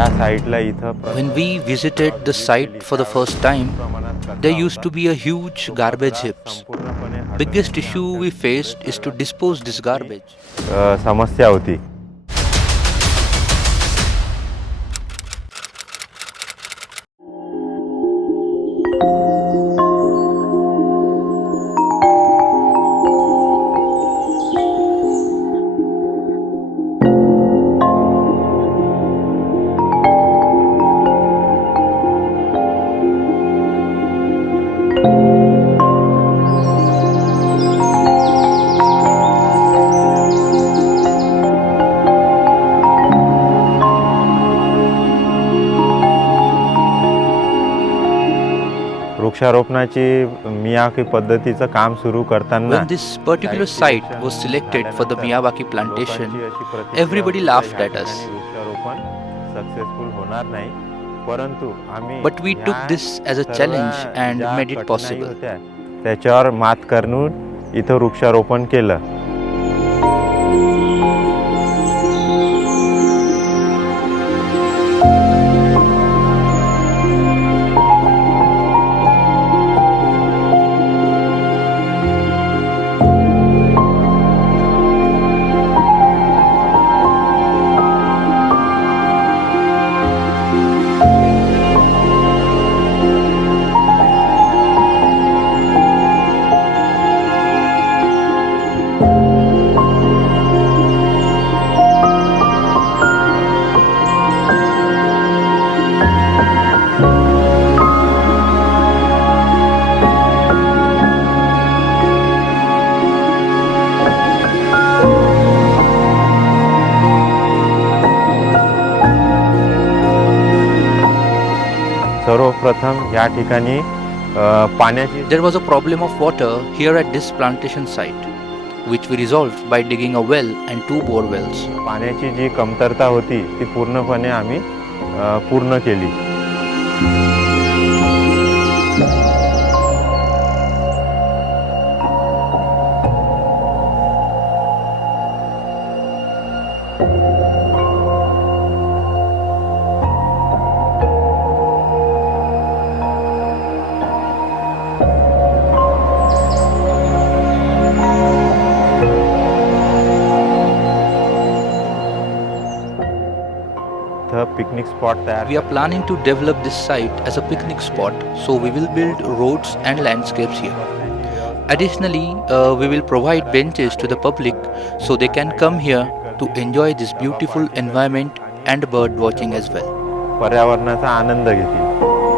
ह्या साईटला इथं When we visited the site for the first time, there used to be a huge garbage heaps. Biggest issue we faced is to dispose this garbage. समस्या होती. वृक्षारोपणाची Miyawaki पद्धतीचं काम सुरू करताना When this particular site was selected for the Miyawaki plantation, everybody laughed at us. वृक्षारोपण successful होणार नाही, परंतु आम्ही But we took this as a challenge and made it possible. त्याच्यावर मात करून इथं वृक्षारोपण केलं. सर्वप्रथम या ठिकाणी पाण्याची There was a problem of water here at this plantation site, which we resolved by digging a well and 2 bore wells. पाण्याची जी कमतरता होती ती पूर्णपणे आम्ही पूर्ण केली. पिकनिक स्पॉट तयार. We are planning to develop this site as a picnic spot, so we will build roads and landscapes here. Additionally, we will provide benches to the public so they can come here to enjoy this beautiful environment and bird watching as well. पर्यावरणाचा आनंद घेतील.